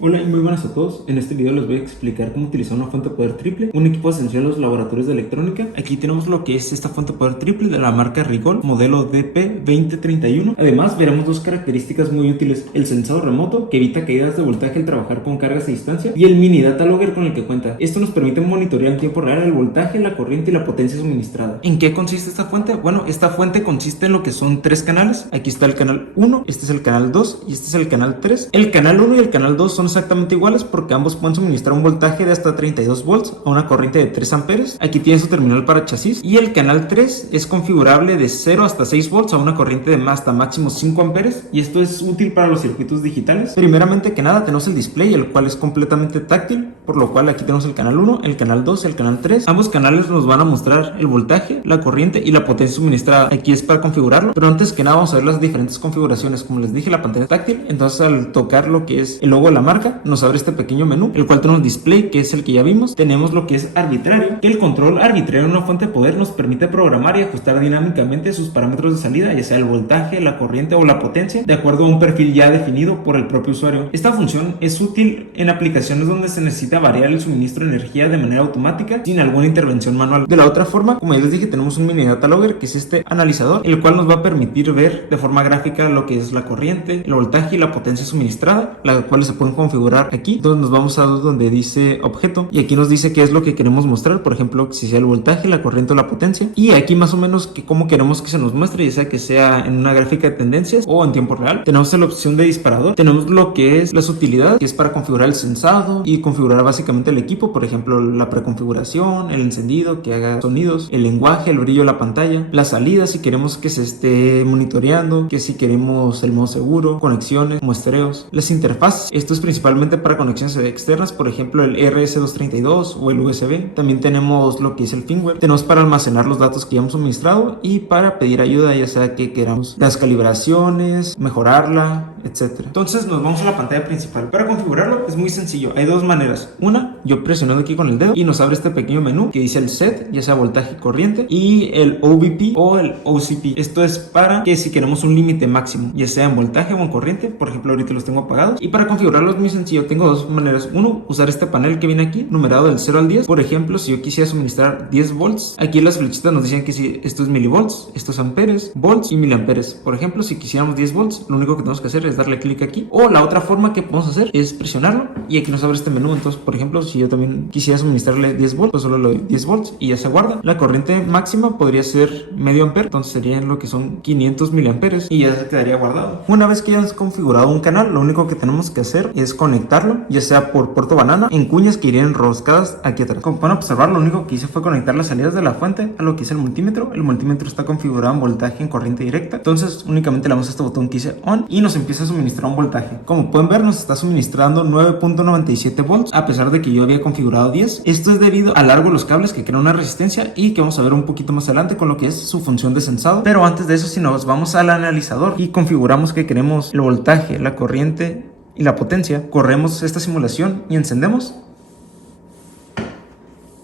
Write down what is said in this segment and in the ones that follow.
Hola y muy buenas a todos. En este video les voy a explicar cómo utilizar una fuente de poder triple, un equipo esencial en los laboratorios de electrónica. Aquí tenemos lo que es esta fuente de poder triple de la marca Rigol, modelo DP2031. Además veremos dos características muy útiles: el sensado remoto, que evita caídas de voltaje al trabajar con cargas a distancia, y el mini data logger con el que cuenta. Esto nos permite monitorear en tiempo real el voltaje, la corriente y la potencia suministrada. ¿En qué consiste esta fuente? Bueno, esta fuente consiste en lo que son tres canales. Aquí está el canal 1, este es el canal 2 y este es el canal 3. El canal 1 y el canal 2 son exactamente iguales porque ambos pueden suministrar un voltaje de hasta 32 volts a una corriente de 3 amperes. Aquí tiene su terminal para chasis, y el canal 3 es configurable de 0 hasta 6 volts a una corriente de hasta máximo 5 amperes, y esto es útil para los circuitos digitales. Primeramente que nada tenemos el display, el cual es completamente táctil, por lo cual aquí tenemos el canal 1, el canal 2, el canal 3. Ambos canales nos van a mostrar el voltaje, la corriente y la potencia suministrada. Aquí es para configurarlo, pero antes que nada vamos a ver las diferentes configuraciones. Como les dije, la pantalla es táctil, entonces al tocar lo que es el logo de la marca nos abre este pequeño menú, el cual tenemos display, que es el que ya vimos. Tenemos lo que es arbitrario, que el control arbitrario en una fuente de poder nos permite programar y ajustar dinámicamente sus parámetros de salida, ya sea el voltaje, la corriente o la potencia, de acuerdo a un perfil ya definido por el propio usuario. Esta función es útil en aplicaciones donde se necesita variar el suministro de energía de manera automática sin alguna intervención manual. De la otra forma, como ya les dije, tenemos un mini data logger, que es este analizador, el cual nos va a permitir ver de forma gráfica lo que es la corriente, el voltaje y la potencia suministrada, las cuales se pueden configurar aquí. Entonces nos vamos a donde dice objeto, y aquí nos dice qué es lo que queremos mostrar, por ejemplo, si sea el voltaje, la corriente o la potencia, y aquí más o menos que cómo queremos que se nos muestre, ya sea que sea en una gráfica de tendencias o en tiempo real. Tenemos la opción de disparador, tenemos lo que es las utilidades, que es para configurar el sensado y configurar básicamente el equipo, por ejemplo, la preconfiguración, el encendido, que haga sonidos, el lenguaje, el brillo de la pantalla, las salidas, si queremos que se esté monitoreando, que si queremos el modo seguro, conexiones, muestreos, las interfaces. Esto es principalmente para conexiones externas, por ejemplo el RS232 o el USB. También tenemos lo que es el firmware, tenemos para almacenar los datos que ya hemos suministrado y para pedir ayuda, ya sea que queramos las calibraciones, mejorarla, etcétera. Entonces nos vamos a la pantalla principal. Para configurarlo es muy sencillo, hay dos maneras. Una, yo presionando aquí con el dedo y nos abre este pequeño menú que dice el set, ya sea voltaje y corriente, y el OVP o el OCP. Esto es para que si queremos un límite máximo, ya sea en voltaje o en corriente, por ejemplo ahorita los tengo apagados. Y para configurarlo es muy sencillo, tengo dos maneras. Uno, usar este panel que viene aquí numerado del 0 al 10. Por ejemplo, si yo quisiera suministrar 10 volts, aquí las flechitas nos dicen que si esto es milivolts, esto es amperes, volts y miliamperes. Por ejemplo, si quisiéramos 10 volts, lo único que tenemos que hacer es darle clic aquí, o la otra forma que podemos hacer es presionarlo y aquí nos abre este menú. Entonces, por ejemplo, si yo también quisiera suministrarle 10 volts, pues solo le doy 10 volts y ya se guarda. La corriente máxima podría ser medio ampere, entonces sería lo que son 500 miliamperes y ya se quedaría guardado. Una vez que ya hemos configurado un canal, lo único que tenemos que hacer es conectarlo, ya sea por puerto banana, en cuñas que irían enroscadas aquí atrás. Como pueden observar, lo único que hice fue conectar las salidas de la fuente a lo que es el multímetro. El multímetro está configurado en voltaje en corriente directa, entonces únicamente le damos a este botón que dice on y nos empieza a suministrar un voltaje. Como pueden ver, nos está suministrando 9.97 volts a pesar de que yo había configurado 10. Esto es debido al largo de los cables que crean una resistencia y que vamos a ver un poquito más adelante con lo que es su función de sensado. Pero antes de eso, si nos vamos al analizador y configuramos que queremos el voltaje, la corriente y la potencia, corremos esta simulación y encendemos.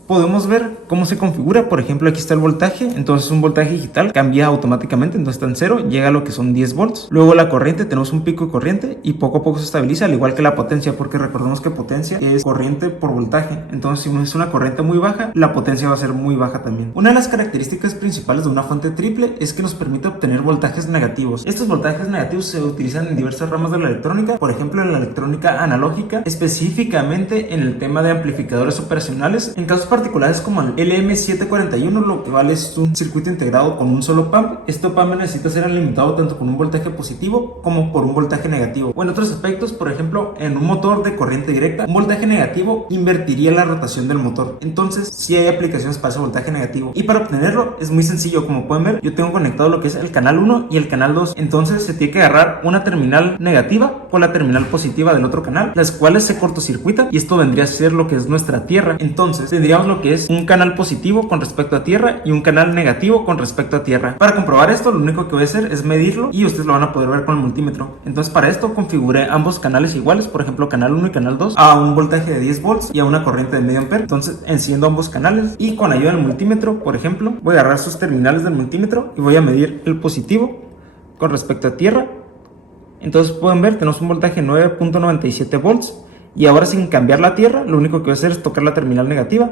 Podemos ver cómo se configura. Por ejemplo, aquí está el voltaje, entonces un voltaje digital cambia automáticamente, entonces está en 0, llega a lo que son 10 volts. Luego la corriente, tenemos un pico de corriente y poco a poco se estabiliza, al igual que la potencia, porque recordemos que potencia es corriente por voltaje. Entonces si es una corriente muy baja, la potencia va a ser muy baja también. Una de las características principales de una fuente triple es que nos permite obtener voltajes negativos. Estos voltajes negativos se utilizan en diversas ramas de la electrónica, por ejemplo en la electrónica analógica, específicamente en el tema de amplificadores operacionales. En casos particulares como el LM741, lo que vale es un circuito integrado con un solo pump. Este pump necesita ser alimentado tanto con un voltaje positivo como por un voltaje negativo. O en otros aspectos, por ejemplo, en un motor de corriente directa, un voltaje negativo invertiría la rotación del motor. Entonces, sí hay aplicaciones para ese voltaje negativo. Y para obtenerlo es muy sencillo. Como pueden ver, yo tengo conectado lo que es el canal 1 y el canal 2. Entonces, se tiene que agarrar una terminal negativa con la terminal positiva del otro canal, las cuales se cortocircuitan y esto vendría a ser lo que es nuestra tierra. Entonces, tendríamos lo que es un canal positivo con respecto a tierra y un canal negativo con respecto a tierra. Para comprobar esto, lo único que voy a hacer es medirlo y ustedes lo van a poder ver con el multímetro. Entonces, para esto configuré ambos canales iguales, por ejemplo canal 1 y canal 2 a un voltaje de 10 volts y a una corriente de medio ampere. Entonces enciendo ambos canales y con ayuda del multímetro, por ejemplo, voy a agarrar sus terminales del multímetro y voy a medir el positivo con respecto a tierra. Entonces pueden ver, tenemos un voltaje 9.97 volts Y ahora, sin cambiar la tierra, lo único que voy a hacer es tocar la terminal negativa.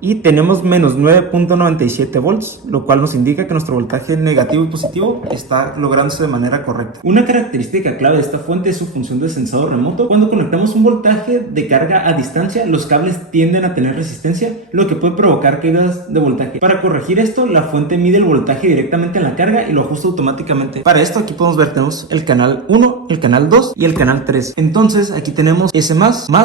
Y tenemos menos 9.97 volts, lo cual nos indica que nuestro voltaje negativo y positivo está lográndose de manera correcta. Una característica clave de esta fuente es su función de sensado remoto. Cuando conectamos un voltaje de carga a distancia, los cables tienden a tener resistencia, lo que puede provocar caídas de voltaje. Para corregir esto, la fuente mide el voltaje directamente en la carga y lo ajusta automáticamente. Para esto, aquí podemos ver, tenemos el canal 1, el canal 2 y el canal 3. Entonces, aquí tenemos S+,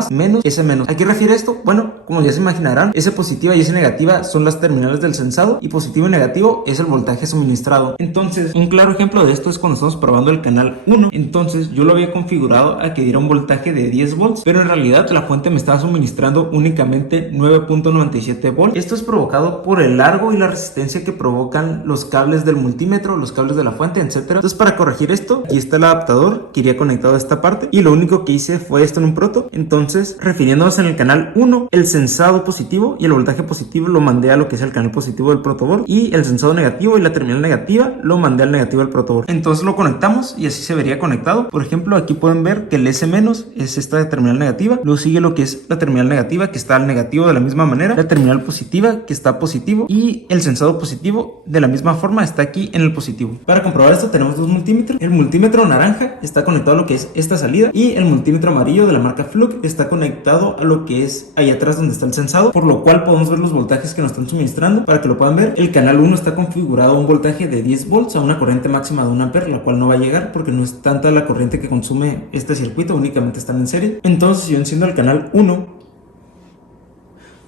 menos, S-. ¿A qué refiere esto? Bueno, como ya se imaginarán, S positiva y S negativa son las terminales del sensado y positivo y negativo es el voltaje suministrado. Entonces, un claro ejemplo de esto es cuando estamos probando el canal 1. Entonces, yo lo había configurado a que diera un voltaje de 10 volts, pero en realidad la fuente me estaba suministrando únicamente 9.97 volts. Esto es provocado por el largo y la resistencia que provocan los cables del multímetro, los cables de la fuente, etc. Entonces, para corregir esto, aquí está el adaptador que iría conectado a esta parte y lo único que hice fue esto en un proto. Entonces, refiriéndonos en el canal 1, el sensado positivo y el voltaje positivo lo mandé a lo que es el canal positivo del protoboard y el sensado negativo y la terminal negativa lo mandé al negativo del protoboard. Entonces lo conectamos y así se vería conectado. Por ejemplo, aquí pueden ver que el S- es esta terminal negativa, luego sigue lo que es la terminal negativa que está al negativo de la misma manera, la terminal positiva que está positivo y el sensado positivo de la misma forma está aquí en el positivo. Para comprobar esto tenemos dos multímetros. El multímetro naranja está conectado a lo que es esta salida y el multímetro amarillo de la marca Fluke está conectado a lo que es ahí atrás donde está el sensado, por lo cual podemos ver los voltajes que nos están suministrando. Para que lo puedan ver, el canal 1 está configurado a un voltaje de 10 volts a una corriente máxima de 1 ampere, la cual no va a llegar porque no es tanta la corriente que consume este circuito, únicamente están en serie. Entonces, si yo enciendo el canal 1,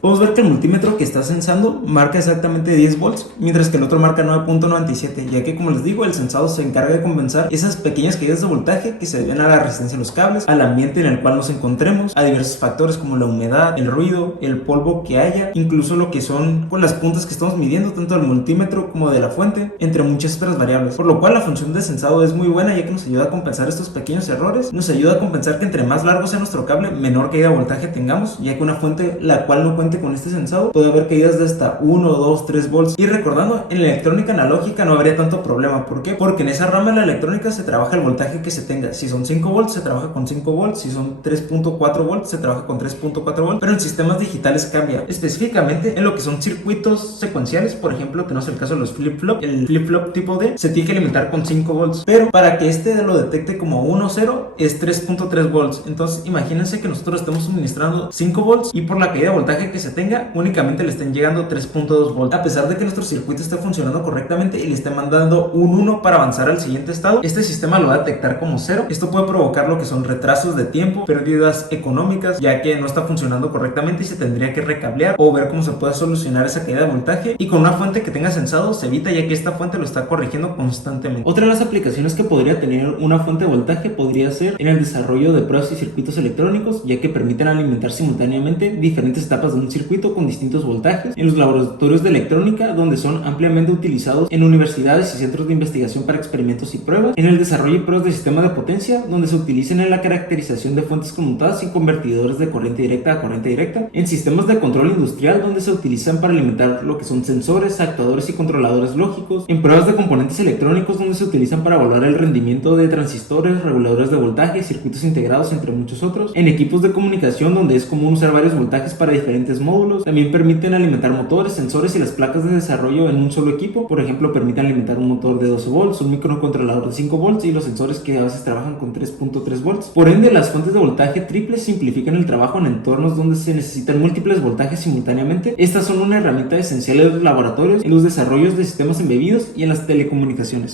podemos ver que el multímetro que está sensando marca exactamente 10 volts, mientras que el otro marca 9.97, ya que, como les digo, el sensado se encarga de compensar esas pequeñas caídas de voltaje que se deben a la resistencia de los cables, al ambiente en el cual nos encontremos, a diversos factores como la humedad, el ruido, el polvo que haya, incluso lo que son con las puntas que estamos midiendo, tanto del multímetro como de la fuente, entre muchas otras variables. Por lo cual la función de sensado es muy buena, ya que nos ayuda a compensar estos pequeños errores, nos ayuda a compensar que entre más largo sea nuestro cable, menor caída de voltaje tengamos, ya que una fuente la cual no cuente con este sensado puede haber caídas de hasta 1, 2, 3 volts. Y recordando, en la electrónica analógica no habría tanto problema. ¿Por qué? Porque en esa rama de la electrónica se trabaja el voltaje que se tenga. Si son 5 volts, se trabaja con 5 volts. Si son 3.4 volts, se trabaja con 3.4 volts. Pero en sistemas digitales cambia. Específicamente en lo que son circuitos secuenciales, por ejemplo, tenemos el caso de los flip-flop. El flip-flop tipo D se tiene que alimentar con 5 volts. Pero para que este lo detecte como 1, 0, es 3.3 volts. Entonces, imagínense que nosotros estemos suministrando 5 volts y por la caída de voltaje que se tenga, únicamente le estén llegando 3.2 volts. A pesar de que nuestro circuito esté funcionando correctamente y le esté mandando un 1 para avanzar al siguiente estado, este sistema lo va a detectar como 0. Esto puede provocar lo que son retrasos de tiempo, pérdidas económicas, ya que no está funcionando correctamente y se tendría que recablear o ver cómo se puede solucionar esa caída de voltaje. Y con una fuente que tenga sensado se evita, ya que esta fuente lo está corrigiendo constantemente. Otra de las aplicaciones que podría tener una fuente de voltaje podría ser en el desarrollo de pruebas y circuitos electrónicos, ya que permiten alimentar simultáneamente diferentes etapas de un circuito con distintos voltajes, en los laboratorios de electrónica, donde son ampliamente utilizados en universidades y centros de investigación para experimentos y pruebas, en el desarrollo y pruebas de sistemas de potencia, donde se utilizan en la caracterización de fuentes conmutadas y convertidores de corriente directa a corriente directa, en sistemas de control industrial, donde se utilizan para alimentar lo que son sensores, actuadores y controladores lógicos, en pruebas de componentes electrónicos, donde se utilizan para evaluar el rendimiento de transistores, reguladores de voltaje, circuitos integrados, entre muchos otros, en equipos de comunicación, donde es común usar varios voltajes para diferentes módulos. También permiten alimentar motores, sensores y las placas de desarrollo en un solo equipo. Por ejemplo, permiten alimentar un motor de 12 volts, un microcontrolador de 5 volts y los sensores que a veces trabajan con 3.3 volts. Por ende, las fuentes de voltaje triples simplifican el trabajo en entornos donde se necesitan múltiples voltajes simultáneamente. Estas son una herramienta esencial en los laboratorios, en los desarrollos de sistemas embebidos y en las telecomunicaciones.